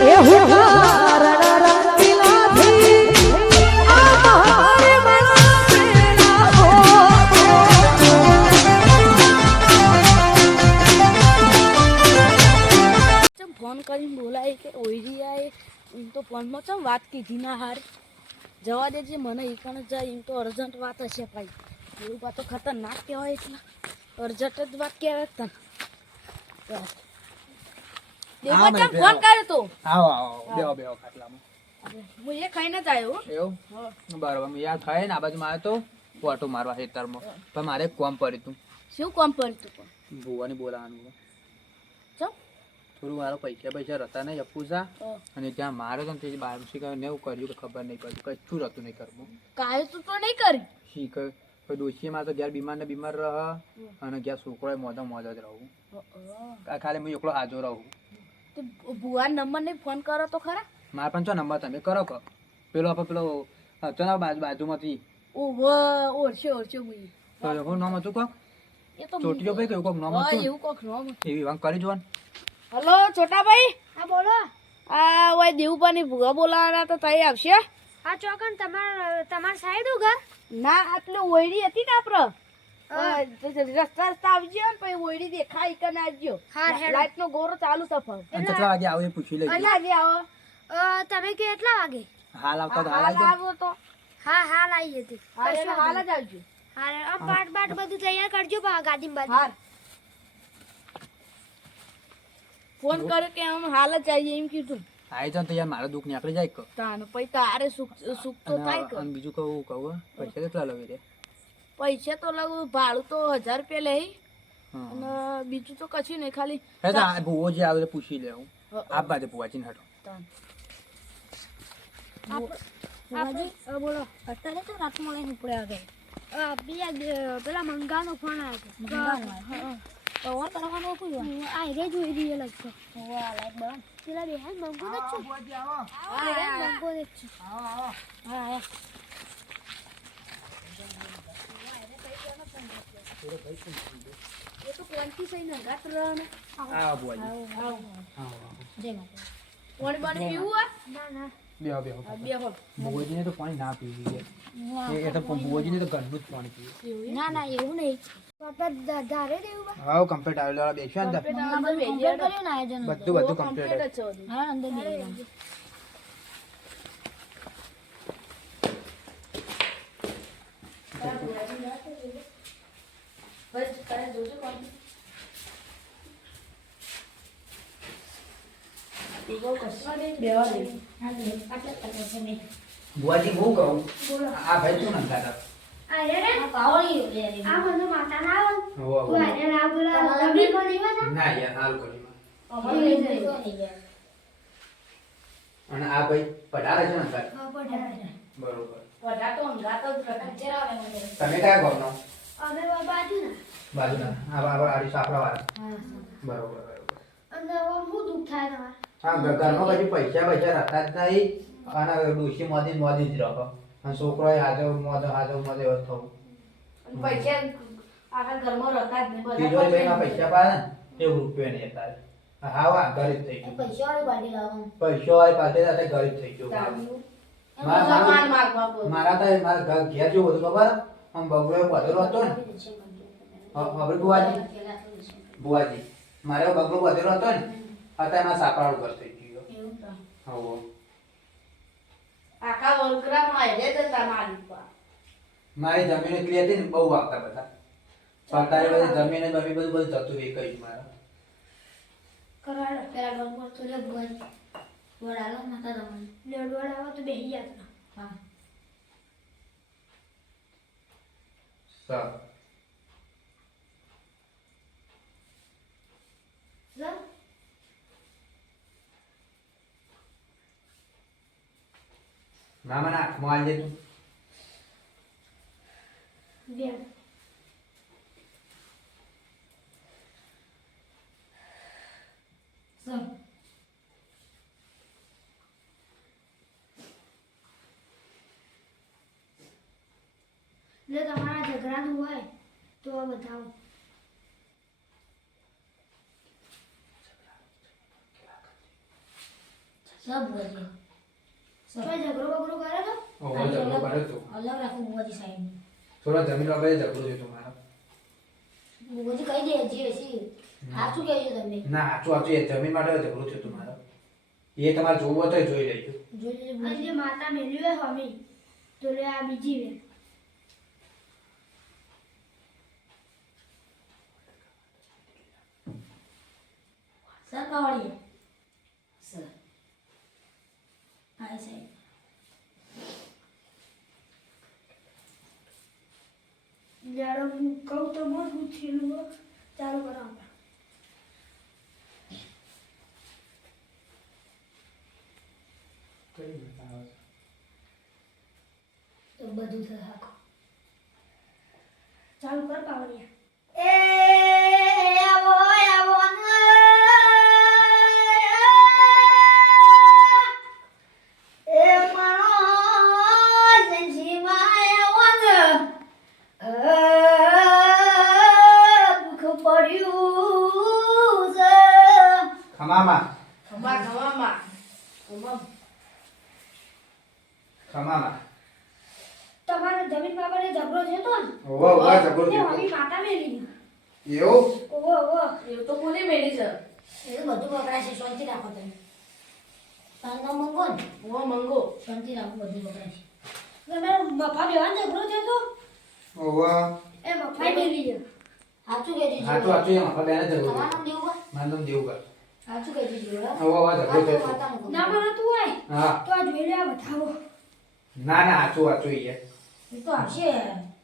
એ હુંકાર રંગીલાથી આ મારે મણા હો ફોન કરીને બોલાય કે ઓઈરી આય એમ તો ફોનમાં ચમ વાત કીધી ના હાર જવા દેજે મને ઈકણ જાય એમ તો અર્જન્ટ વાત હશે ભાઈ એવું વાત તો ખતરનાક કહેવાય એટલે અર્જન્ટ જ વાત કહેવાય તને દેવા ચમ ફોન કર્યો તો આવો આવો બેહો ખાટલામાં હું એ ખાઈને જ આવ્યો એવું બરાબર મેં યાદ થાય ને આ બાજુ મારે તો ઓટો મારવા હેતરમાં પણ મારે કોમ પડ્યું તું શું કામ પડ્યું તું ભુવાને બોલાવાનું ચમ થોડું મારો પૈસા રહેતા નહીં અપુસા અને ત્યાં મારે તો તે બારસી ને એવું કર્યું કે ખબર નહીં પડતી કશું રહેતું નહીં કરવું કાય તું તો નહીં કરી શીખ ડોશીમાં તો ઘેર બીમાર ને બીમાર રહ અને ઘેર છોકરો મોજ જ રહું ખાલી હું એકલો હાજો રહું તો ભુવા નંબર ને ફોન કરો તો ખરા મારા પણ છો નંબર તમે કરો કહો પેલો આપણે પેલો હતો ને બાજુમાંથી ઓહો ઓળશે મુઈ હું નામ હતું કહો એ તો ચોટીઓ ભાઈ કેવું કોક નામ હતું એવું કોક નામ એવી વાંક કરી જોવાનું હલો છોટાભાઈ હા બોલો આ ઓય દેવપાની ભૂગા બોલાવાના તો તઈ આવશે હા ચોકન તમાર સાઈડ ઘર ના આટલે ઓયડી હતી ને આપડે રસ્તા આવજો ને પછી ઓયડી દેખાય કે ના આવજો હા, હેડો. લાઈટ નો ગોરો ચાલુ સફર અને કેટલા વાગે આવો એ પૂછી લેજો લાગે આવો તમે કેટલા વાગે હાલ આવતા તો હાલ હાલ આવજો આવો તો હા હાલ આવી હતી હાલ જ આવજો હા પાટ બાટ બધું તૈયાર કરજો ગાડી બાજુ હાર ફોન કર્યો કે આમ હાલ જ આવીએ એમ કીધું આવી જાવ તો યાર મારે દુઃખ નીકળી જાય કે તાન પછી તારે સુખ તો થાય કે અને બીજું કહું પૈસા કેટલા લવી રે પૈસા તો લાગુ ભાડું તો 1000 રૂપિયા લે હા અને બીજું તો કશું નહીં ખાલી હે તો આ ભૂવો જે આવે પૂછી લેવું આપ બાજુ પૂવાચીને હટો તાન બોલો અત્યારે તો રાત મળે ઉપડે આગળ પેલા મંગાનો ફોન આવ્યો તો ઓર કરવાનો કોઈ આ રે જોઈ રહી લાગતો પેલા બે હાલ મંગો જ છું મંગો જ છું હા એ તો કોણથી સહી ન ગાત રહને આ ભૂવાજી જય માતા પાણી પાણી પીવું ના બેહો બે હો ભૂવાજીને તો પાણી ના પીવી એ તો ભૂવાજીને તો ઘરનું જ પાણી પીવું ના એવું નહીં બાપા ધારે દેવું બા હા કમ્પ્લીટ આવેલો વાળા બેસ્યો ને બધું કમ્પ્લીટ હા અંદર ભૂવાજી હું કહું આ ભાઈ શું નંખા હતા આ બધું માતા ના આવે હોવા આ બોલા લબડી કોની વાત ના યાર હાલ કરી અને આ ભાઈ પઢારે છે ને બરોબર તમે કયા ગામનો અમે બાજુ ના બાજુના આ આરી સાપડા વાળા બરોબર અને હું દુઃખ થાય હા તમારે ઘરમાં પછી પૈસા રહેતા જ નહીં અને ડોશી મોદી જ રહો અને છોકરો હાજો મોદે એવો થવું પૈસા આખા ઘરમાં રહેતા જ નહીં તિજોરી બેમાં પૈસા પાડે ને એવું રૂપિયા નહીં અત્યારે હા વા ગરીબ થઈ ગયું પૈસા વાળી પાસે ગરીબ થઈ ગયું મારા તો મારા ઘેર જેવું હતું ખબર આમ બગડો બધેલો હતો ને હવે બુવાજી મારે બગડો બધેલો હતો ને અત્યારે મારા સાપરાળું ઘર થઈ ગયું હવે આખા વલકરામાં હેડે જતા મારી જમીન એટલી હતી ને બહુ વાગતા બધા અત્યારે બધી જમીન બધું જતું રહી કઈ મારા કરાડો પેલા ગોળ તો લે વડાલો માતા રમણ લેડ વડાવો તો બેહી ગયા હા સર મામા ના મોલ દે તું બે સર જો તમારા ઝઘડાનું હોય તો બતાવો સબ બોલે સબ ઝઘડો બગડો કરે તો ઓહો ઝઘડો કરે તો અલગ રાખો બુવાજી સાઈડ થોડા જમીન વગર ઝઘડો છે તમારો બુવાજી કહી દે જે છે સાચું કહેજો તમે ના સાચું એ જમીન માટે ઝઘડો છે તમારો એ તમારે જોવો તો જોઈ લેજો જોઈ લેજો માતા મેલ્યું હે હમી તો લે આ બીજી વે સર કાવડી સર આ સાઈડ જાડો હું કહું તો મોર પૂછેલું ચાલુ કરો તો બધું થઈ હાકો ચાલુ કર પાવડિયા એ આવો આવો એ મારો જંજીમાં આવો દુઃખ પડ્યું છે ખમામાં ખમામાં તમારે જમીન બાબતે ઝઘડો થયો ને ઓહો ઓહો ઝઘડો તે છે મમ્મી માતા મેલી એવું ઓહો ઓહો એવું તો કોને મેળી છે એ બધું વપરાય છે શાંતિ રાખો તમે તાંદા મંગો ને ઓ મંગો શાંતિ રાખો બધું વપરાય છે તમે મફા બેવાનો ઝઘડો થયો તો ઓહો એ મફા મેલી છે સાચું કહેજો સાચું સાચું એમ આપણા બેને ઝઘડો તમારું છે નામ દેવું મારું નામ દેવગર સાચું કહેજો જોડા ઓહો ઓહો ઝઘડો થયો છે. ના મને તું હોય હા તો આ જોઈ લે આ બતાવો ના ના સાચું સાચું એ એ તો આવશે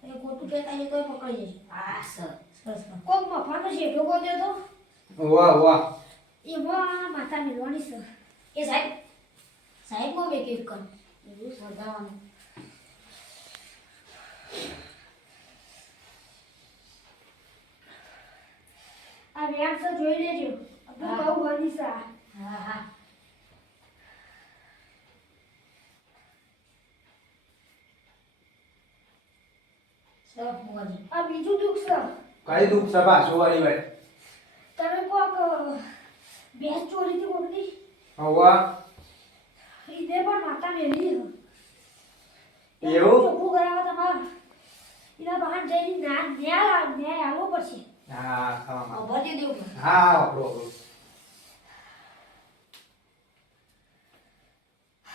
એ ખોટું કહેતા એ તોય પકડી જશે હા સર સરસ કોક મફાનો શેઠો ગોત્યો તો ઓહો ઓહો એમાં માતા મેળવાની સર એ સાહેબ સાહેબ કો વેકેટ કર એવું સદાવાનું આ વ્યાજ તો જોઈ લેજો આપણે કહું બની સા હા હા સર મોજી આ બીજું દુઃખ સર કઈ દુઃખ સભા સોવારી ભાઈ તમે કોક ભેંસ ચોરીથી કોકની ઓહો ઈદે પણ માતા મેલી એવું? ચોખ્ખું કરાવવા તમારે એના બહાર જઈને ન્યાય આવવો પડશે હા ખમામાં ભરી દેવું હા હા આપણો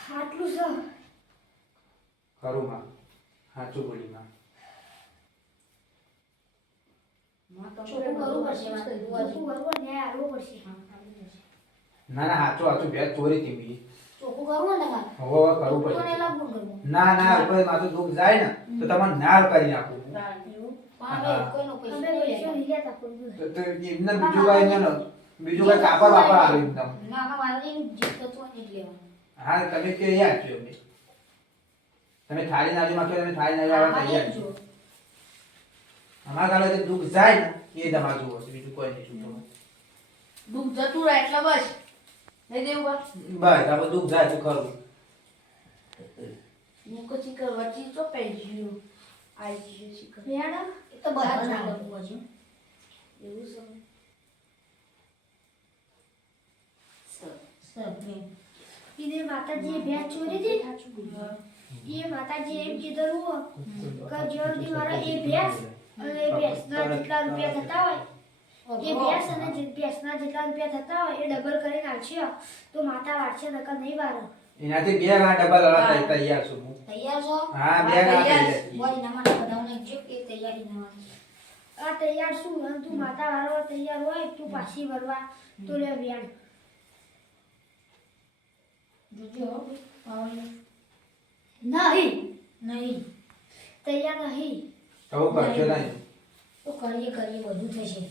આટલું સર ખરું માં સાચું બોલી માં ચોખ્ખું કરવું પડશે ચોખ્ખું કરવું ન્યાય આવવો પડશે ના ના સાચું સાચું ભેટ ચોરી થી બી ચોખ્ખું કરવું ને તમારે ઓહો કરવું કોને પડશે લાગવું કરવું ના ના કોઈ માથું દુઃખ જાય ને તો તમારે નાર કરી નાખું પણ હવે કોઈનો પૈસા નહીં લેતા કોઈ તો એમને બીજું કઈ ને બીજું કઈ કાપડ વાપર આવે એકદમ ના ના મારે જીત તો તો નહીં લેવાનું હા તમે કે યાદ છો અમને તમે થાળી નાજી માં તમે થાળી નાજી આવવા તૈયાર છો અમારા ગાલે જે દુઃખ જાય ને એ તમારે જોવો છે બીજું કોઈ નહીં જોતું દુઃખ જતું રહે એટલે બસ નહીં દેવું બસ બસ આપણે દુઃખ જાય તો ખરું મૂકો ચીકર વચ્ચે તો પેજ્યું આવી ગયું ચીકર મેડમ એ તો બધા ના કરવું હજુ એવું છે સર ઈને માતાજીએ ભેંસ ચોરી હતી એ માતાજીએ એમ કીધું કે જ્યાં સુધી મારા એ ભેંસ અને એ ભેંસના જેટલા રૂપિયા થતા હોય એ ભેંસ અને ભેંસના જેટલા રૂપિયા થતા હોય એ ડબલ કરીને આવશે તો માતા વાળશે નકર નહીં વાળે એનાથી બે ગણા ડબલ અલગ તૈયાર છું હું તૈયાર છો હા બે ગણા તૈયાર બોડી નમાને બધાને જો એ તૈયારી નમાને આ તૈયાર શું અને તું માતા વાળવા તૈયાર હોય તું પાછી વરવા તો લે વ્યાણ જોજો પાવડી નહીં તૈયાર નહીં તો કરજો નહીં તો કરીએ બધું થશે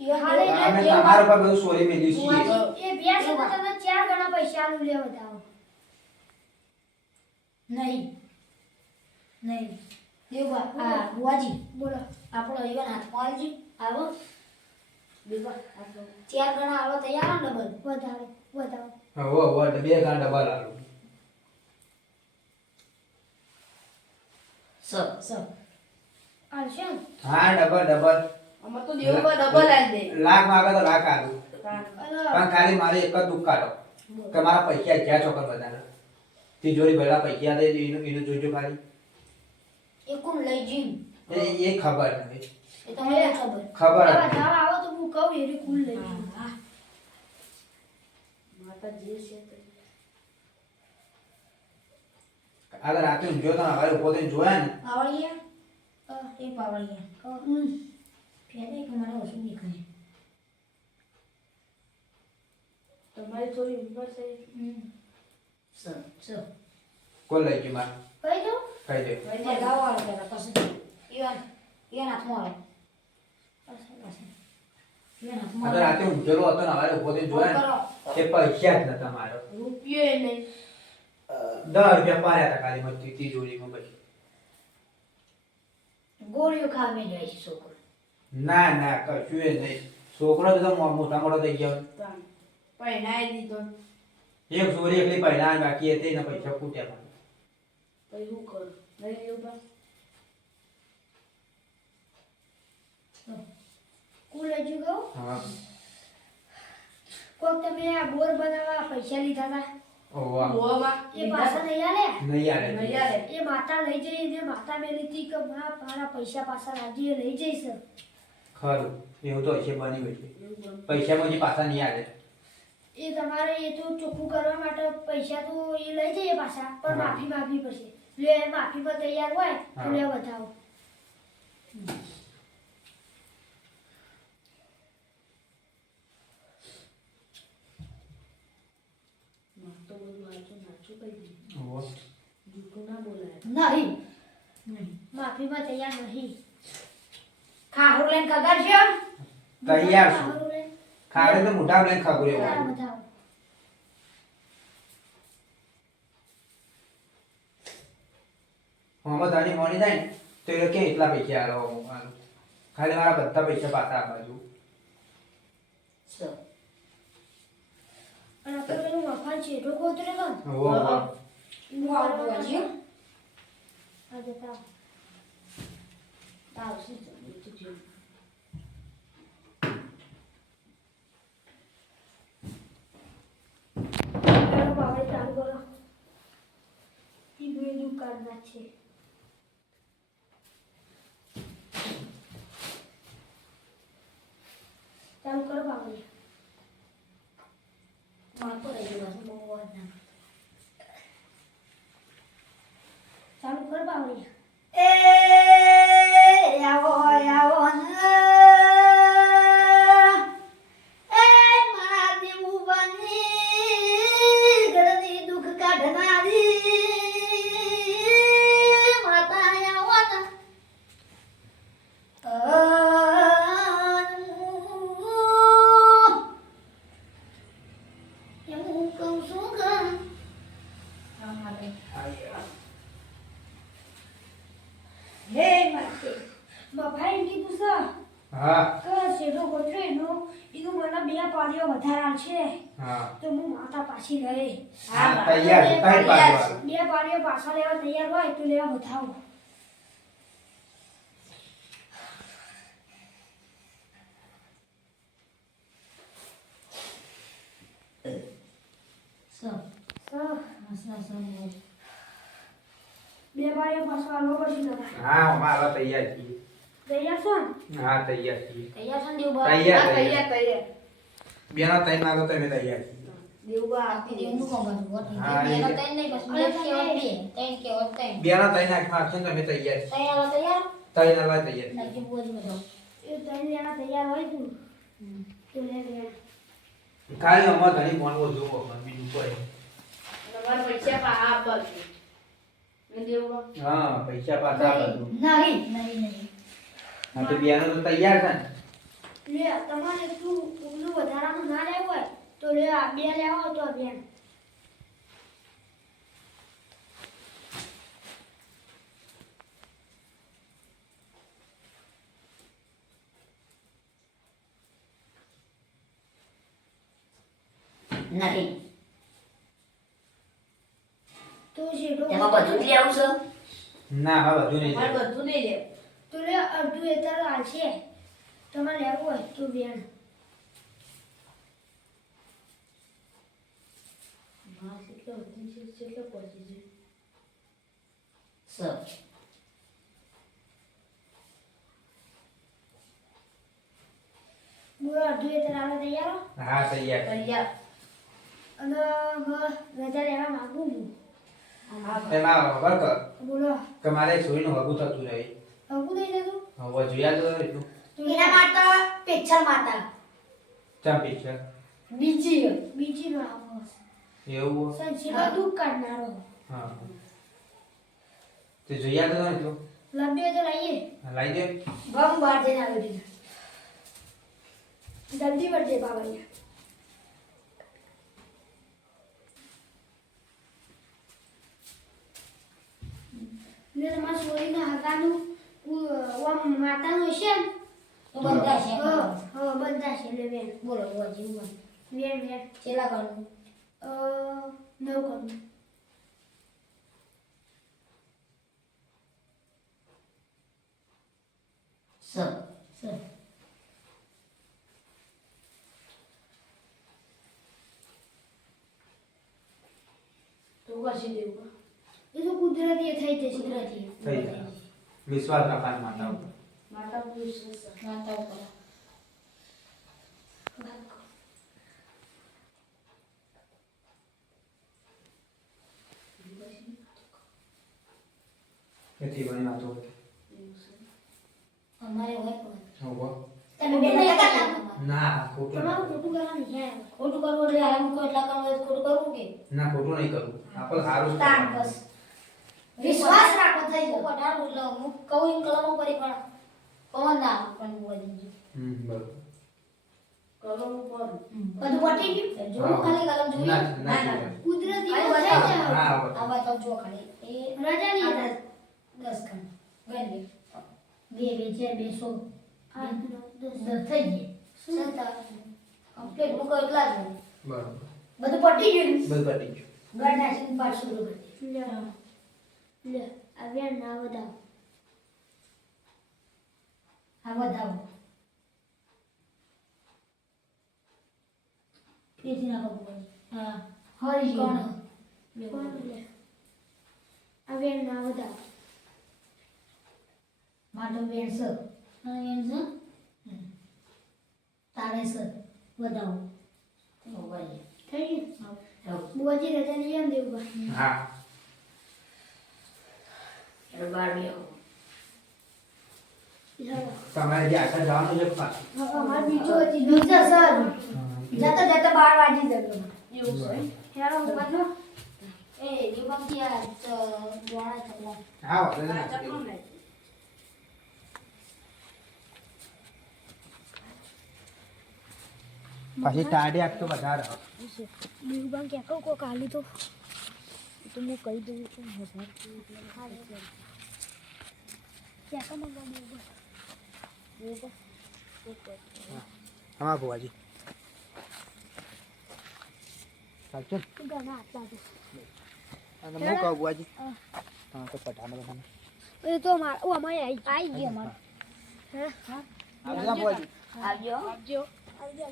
અમે તમારા પર બધું સોરી મેલી છીએ એ વ્યાજ તો તમે 4 ગણા પૈસા આલુ લે બતાવો નહીં દેવા આ બુઆજી બોલો આપણો ઈવન હાથમાં આલજી આવો દેવા 4 ગણા આલો તૈયાર ને ડબલ વધારો હો હો બે ગણા ડબલ આલું સર આલશે હા ડબલ આમાં તો દેવું બસ ડબલ આવી દે લાખ માંગે તો લાખ આલું અલા પણ ખાલી મારે એક જ દુઃખ કાઢો કે મારા પૈસા જ્યાં ચોકર બધાને તિજોરી ભરેલા પૈસા દે એનું જોજો ખાલી એ કોણ લઈ જઈન એ ખબર નથી એ તમને ખબર ખબર એ હતી. બતાવવા આવો તો હું કહું એરી કુલ લઈ જઈન માતા જે છે તે આ રાતે ઊંઘ્યો તો હવે ઉભો થઈને જોયા ને પાવળિયા એ પાવળિયા ફેરે કે મારે ઓછું દેખાય તમારી થોડી ઉંમર છે કોણ લઈ ગયું મારે કહી દઉં કહી દે બતાવો વાળો પેલા પછી ઈવન હાથમાં આવે આ તો રાતે ઊંઘેલો હતો ને હવે ઉભો થઈને જોયા ને એ પૈસા જ નતા મારો રૂપિયો એ નહીં 10 રૂપિયા પાડ્યા હતા ખાલી મસ્તી તિજોરીમાં પછી ગોળીઓ ખાવા જાય છે છોકરો ના ના કશું એ નહીં છોકરો તો મોટા મોટો થઈ ગયો પહેરાઈ દીધો એક ચોરી એકલી પહેલા બાકી હતી ને પૈસા ફૂટ્યા પછી શું કરું નહીં લેવું બસ કુલ હજુ કહું હા કોક તમે આ બોર બનાવવા પૈસા લીધા હતા ઓવા ગોવામાં એ પાછા નહીં આલે નહીં આવે નહીં આવે એ માતા લઈ જઈ ને માતા મેલી હતી કે મારા પૈસા પાછા લાજી એ લઈ જઈશ ખરું એવું તો હશે બની હોય છે પૈસા પછી પાછા નહીં આવે એ તમારે એ તો ચોખ્ખું કરવા માટે પૈસા તો એ લઈ જઈએ પાછા પણ હા. માફી માંગવી પડશે લે માફીમાં તૈયાર હોય તો હા. લે બતાવો તો બધું વાંચું નાચું કહી દીધું ઓવા જૂઠું ના બોલાય નહીં માફીમાં તૈયાર નહીં ખાહુર લઈને કગાડશો તૈયાર છું ખાહુર લઈને ખાડે તો મોટા લઈને ખાગું બતાવો, રહેવાનું બતાવો મોહમ્મદ અલી મોની થાય ને તો એ કે એટલા પૈસા આલો ખાલી મારા બધા પૈસા પાછા આપવા જો અને આપણે પેલું મફાન છે તો ગોતરે કર ઓવા હું આવું વાંચ્યું આ જતા આવશે તો બીજું જેવું ચાલો બાબા ચાલુ કરો ઈ બેનું કાઢના છે ચાલુ કરો બાબા મારતો રહી ગયો બહુ વાર ના ચાલુ કર બાબા એ આવો આવો એ મારા દેવું બની ગળની દુઃખ કાઢનારી માતા આવો ના હું કહું છું કે હે માતે મફાઈ કીધું છે હા કે શેઠો ગોત્રે એનું મને બે પાડીઓ વધારા છે હા તો હું માતા પાછી લઈ હા તૈયાર છે કઈ પાડવા બે પાડીઓ પાછા લેવા તૈયાર હોય તો લેવા બતાવો બે પાડીઓ પાછા આવવા પડશે તમારે હા અમારા તૈયાર છીએ તૈયાર છો ને હા તૈયાર છીએ તૈયાર છો ને દેવું તૈયાર તૈયાર તૈયાર બેના ત્રણ વાગે તો અમે તૈયાર છીએ દેવું આપી દેવું હા, એ બેનો બે- તૈન નહીં બસ બે કેવત બે તૈન કેવત તૈન બેના ત્રણ આંખમાં આપશે ને તો અમે તૈયાર છીએ તૈયાર તૈયાર ત્રણ આવવા તૈયાર છીએ નક્કી બોજ બધો એ તૈન લેના તૈયાર હોય તું તો લે લે ખાલી અમાર ઘણી બોલવો જોવો પણ બીજું કોઈ તમારા પૈસા પાછા આપવા છે મેં દેવું હા પૈસા પાછા બધું નહીં નહીં નહીં હા તો બેનો તો તૈયાર છે ને લે તમારે તું ઉગલું વધારાનું ના લેવું હોય તો લે આ બે લેવા હોય તો આ બે નહીં તો શેઠો તેમાં બધું જ લેવું છે ના હા બધું નહીં મારે લેવું. બધું નહીં લેવું તો લે અડધું એતર હાલશે તમારે લેવું હોય તો બેન હા કેટલો હતી છે કેટલો પહોંચી છે સર હું અડધું એ તરાવે તૈયાર હો? હા તૈયાર તૈયાર અને રજા લેવા માંગુ છું. એમાં ખબર કર બોલો કે મારે છોરીનું હગું થતું નહીં હગું થઈ જતું? હવે જોયા તો એટલું એના માતા પેચ્છર માતા ચા પીછે બીજી બીજી નો આવો એવું સંશીલો દુઃખ કાઢનારો હા તે જોયા તો એટલું લબ્બે તો લઈએ લાવી દે ગમ બાર જઈને આવી દીધું જલ્દી પડજે બાબા ને તમારા છોરીના હગાનું માતાનું હશે ને તો બધા છે હા બધા છે એટલે બેન બોલો બોજી બોલ બેન બેન ચેલા કરવું 9 કરું સર સર તો કશી દેવું એ તો કુદરતી થઈ જશે કુદરતી થઈ જાય વિશ્વાસ રાખવાની માતા ઉપર માતા પુરુષ માતા ઉપર એથી બની વાતો અમારે હોય પણ હોવો તમે બેન કરતા ના ખોટું તમારું ખોટું કરવાનું છે ખોટું કરવું એટલે આરામ કો એટલા કરવું હોય તો ખોટું કરવું કે ના ખોટું નહીં કરું આપણે સારું જ તાણ કરવાનું. બસ વિશ્વાસ રાખો થઈ ગયો વધારે એટલે હું કહું એમ કલમો કરી પણ પવન ના આવે પણ બોલી બરોબર કરવું પડે બધું પટી ગયું જોવું ખાલી કલમ જોયું ના, ના ના જોયું. કુદરતી આ થઈ બતાવો. જાય હા આ બતાવ જો ખાલી એ રજા નહીં આ 10 ખણ ગણી બે બે ચાર 200 8 9 10 થઈ ગઈ સત્તા કમ્પ્લીટ મૂકો એટલા જ હોય. બરોબર બધું પટી ગયું બધું પતી ગયું ગઢ નાખીને પાછું બધું કરી લે લે આ બેન ના વધાવ આ વધાવો કેથી નાખો બોલી હા હરી કોણ કોણ લે આ બેન ના વધાવ માટો બેન સર હા બેન સર તારે સર વધાવો મોબાઈલ થઈ ગયું હા બુઆજી રજા નહીં એમ દેવું બા હા એ બાર બે તમારે જે આગળ જવાનું છે પાછું અમાર બીજો હતી બીજા સર જતા જતા 12 વાગી જતો એવું છે હેરો બાજુ એ દીપકથી આ જોણા ચકલા હા વાંધો નહીં. ચકલો નહીં પછી ટાઢી આગ તો વધારે દેવબાન કે કહું કો કાલી તો તો હું કહી દઉં છું 1000 કે કા મંગા દેવબાન હા ભુવાજી ચાલશે ને? તું ગાના આટલા તો અને હું કહું ભુવાજી હા તો પટામાં બધાને એ તો માર ઓ અમારે આવી ગયો અમાર હે હા આવજો ને ભુવાજી આવજો આવજો આવજો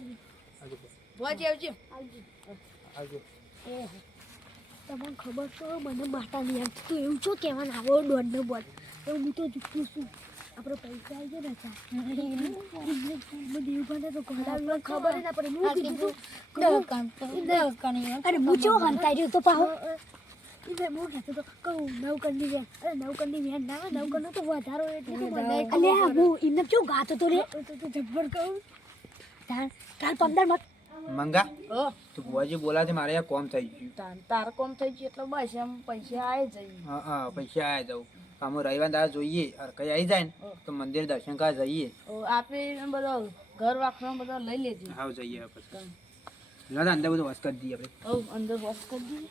આવજો ભોજી આવજો આવજો આવજો એ તમને ખબર તો મને બાટા નહીં આવતું તો એવું છો કહેવાનું આવો દોઢ ને બોલ તો હું તો જુઠ્ઠું છું આપણે પૈસા આવી જાય ને દેવભાને તો ઘોડા ખબર ના પડે હું કીધું અરે હું ચો હંતાઈ રહ્યો તો પાહો એટલે હું કહેતો તો કહું નવકરની વેન અરે નવકરની વેન ના આવે નવકરનો તો વધારો એટલે અલ્યા હું એમને કેવું ગાતો તો રે તો જબ્બર કહું કાલ 15 મત મંગા હો તો ભુવાજી બોલાથી મારે આ કોમ થઈ ગયું તાર કોમ થઈ ગયું એટલે બસ એમ પૈસા આવી જઈએ હા હા પૈસા આવ્યા જાઉં અમે રવિવાર દાડા જોઈએ અરે કઈ આવી જાય ને તો મંદિર દર્શન કરવા જઈએ આપણે બધો ઘર વાખરો બધો લઈ લેજે હા જઈએ પછી ના અંદર બધું વસ કરી દઈએ આપણે અંદર વોશ કરી દઈએ